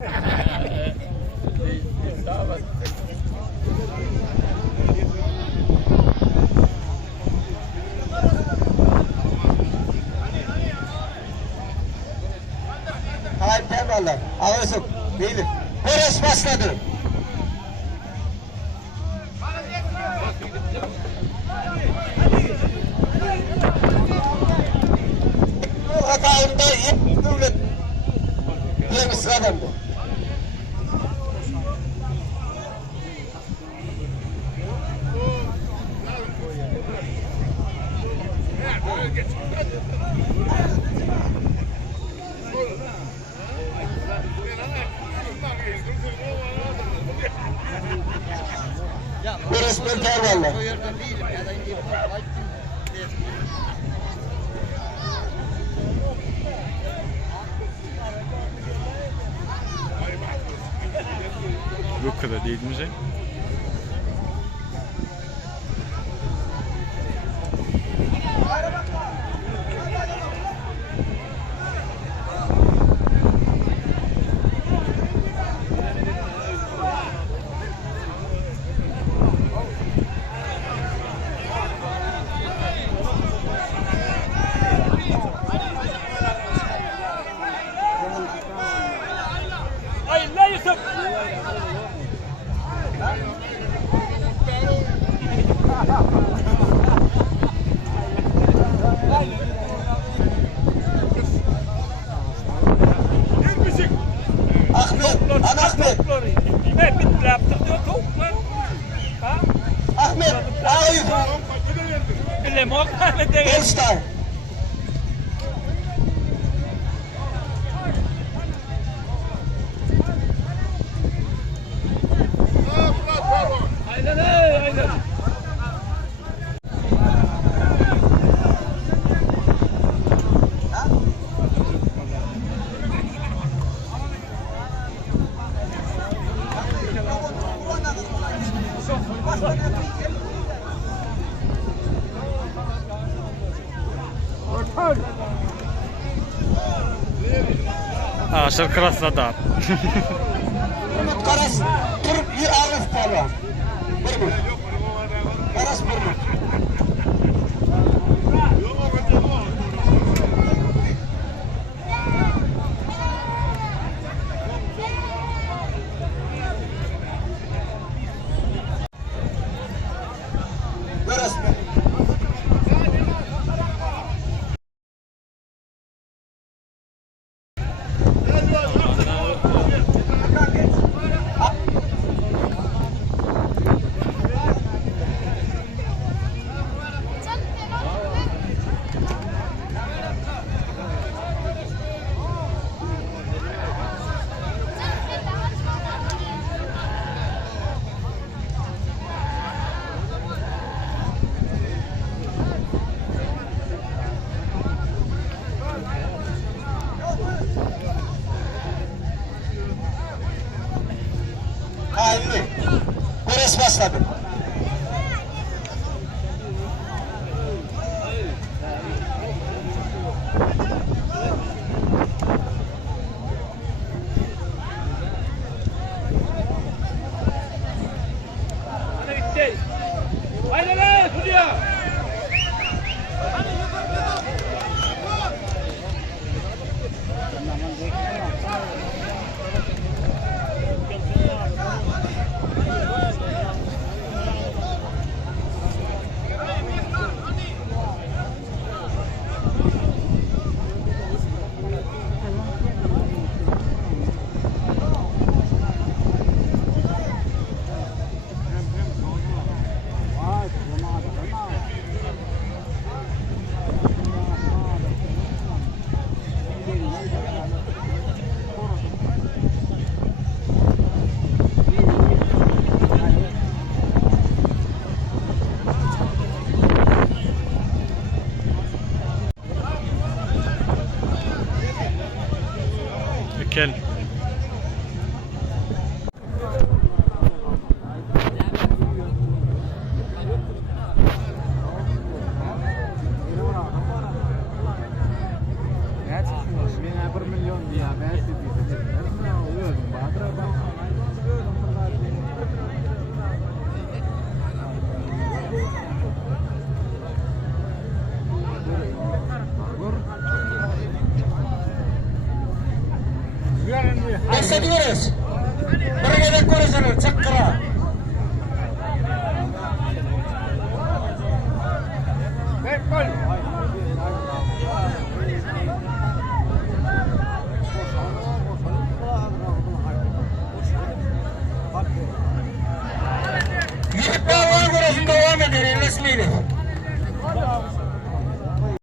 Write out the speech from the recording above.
Hayır temeller. Ağırsın. Değilim. Burası başladı. Bu hatayında devlet yeni sıradandı. Burası bir temeller. Bu kadar değil mi şey? Hayır lan Yusuf. Ahmet, an Ahmet. Ne bitti yaptırdı toplar. Ha? Ahmet, Ayıp, Bilem o kadar değil. Holstein. Aynen aynen. Aşır krasnodar. Umut Karas, Türk bir Arif Palvan. Burma. Karas Burma. Burası. Hayırlı. Burası başladı. Bitti. Aynen aynen. Tutuyor. Gidiyoruz. Buraya da koyuyoruz. Çakra.